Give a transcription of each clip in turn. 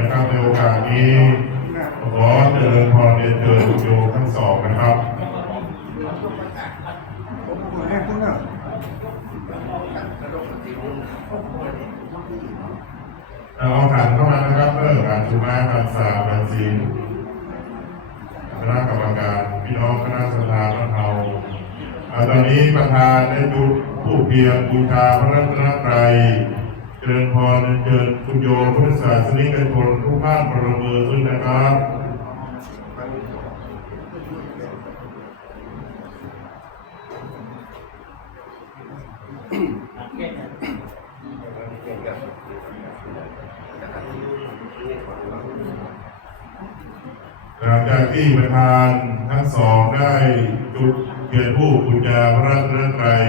นะครับในโอกาสนี้ขอเจริญพรเรียนเชิญโยทั้งสองนะครับเอาผ่านเข้ามานะครับเพื่อการชุมาการสาบันศีลคณะกรรมการพี่น้องคณะสภาบ้านเราตอนนี้ประธานได้จุดผู้เพียรบูชาพระรัตนตรัย เจริญพรเจริญคุณโยมพุทธศาสนิกชนทุกท่านประเมือขึ้นนะครับหลังจากที่ประธานทั้งสองได้จุดเทียนผู้บูชาพระรัตนตรัย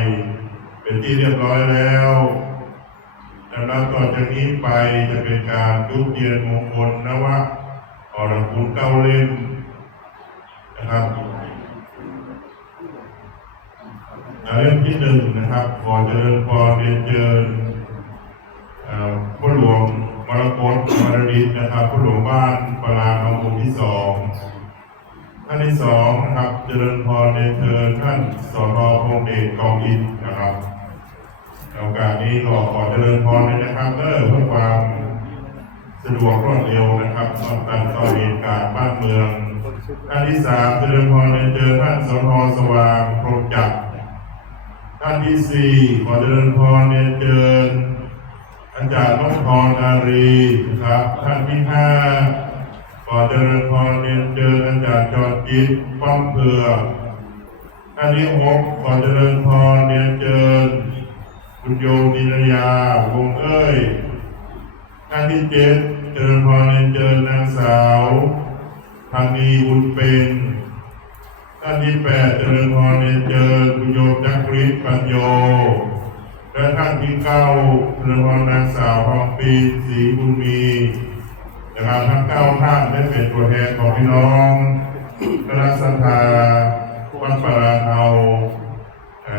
เป็นที่เรียบร้อยแล้ว ดังนั้นต่อจากนี้ไปจะเป็นการจุดเทียนมงคลนะวะอรคุณเก้าเล่มนะครับอ่าเล่มที่หนึ่งนะครับ ขอเจริญพรเรียนเชิญผู้หลวงมรกตมรดิตนะครับผู้หลวงบ้านปรางเอาหมู่ที่สองท่านที่สองนะครับ เจริญพรเรียนเชิญท่านสนพงเดชกองอินนะครับ โอกาสนี้ก็ขอเจริญพรเลยนะครับเออเพื่อความสะดวกรวดเร็วนะครับต่อการต่อเหตุการณ์บ้านเมืองท่านที่สามเจริญพรเรียนเชิญท่านสนสว่างโปรจักรท่านที่สี่ขอเจริญพรเรียนเชิญอาจารย์นพพรนารีครับท่านที่ห้าขอเจริญพรเรียนเชิญอาจารย์จอดจิตป้อมเผือกท่านที่หกขอเจริญพรเรียนเชิญ คุณโยมนิรยาวงเอ้ยท่านที่เจ็ดเจริญพรเรียนเชิญนางสาวพันนีบุญเป็นท่านที่แปดเจริญพรเรียนเชิญคุณโยมจักริศปัญโยและท่านที่เก้าเจรือพรนางสาวทองปีศรีบุญมีนะครับทั้งเก้าท่านได้เป็นตัวแทนของพี่น้องคณะสัทธาวัดปราเทาเอ่อ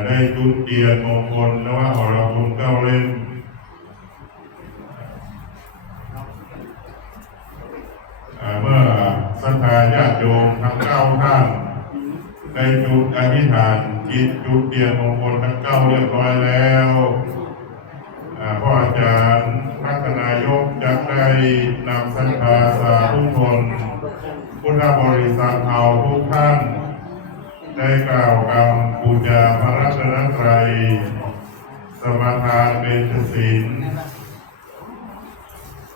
ได้จุดเทียนมงคลและว่าอรคุณเก้าเล่มเมื่อสัทธาญาติโยมทั้งเก้าท่านได้จุดอธิษฐานจิตจุดเตียนมงคลทั้งเก้าเรียบร้อยแล้วพ่ออาจารย์พัฒนายกจะได้นำสัทธาสาธุชนพุทธบริษัทเอาทุกท่าน ได้กล่าวคำบูชาพระรัตนตรัย สมาทานเบญจศีล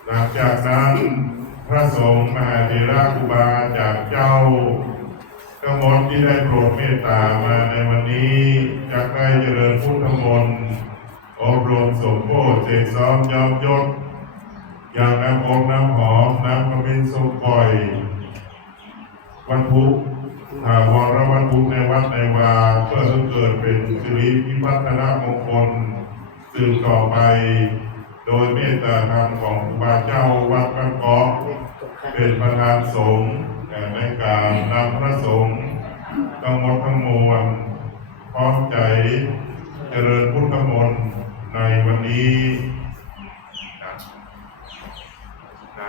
หลังจากนั้นพระสงฆ์มหาเถระครูบาจากเจ้ากมลที่ได้โปรดเมตตามาในวันนี้จะได้เจริญพุทธมนต์อบรมสมโภชเสกซ้อมยอมยศอย่างน้ำองน้ำหอม น้ำขมิ้นส้มปล่อย วันพุธ วรวันพุธในวัดในวาเพื่อให้เกิดเป็นสิริพิพัฒนมงคลสืบต่อไป โดยเมตตาธรรมของครูบาเจ้าวัดพระกาะเป็นประธานสงฆ์ในการนำพระสงฆ์ทั้งหมดทั้งมวลพร้อมใจเจริญพุทธมนต์ในวันนี้นะนะ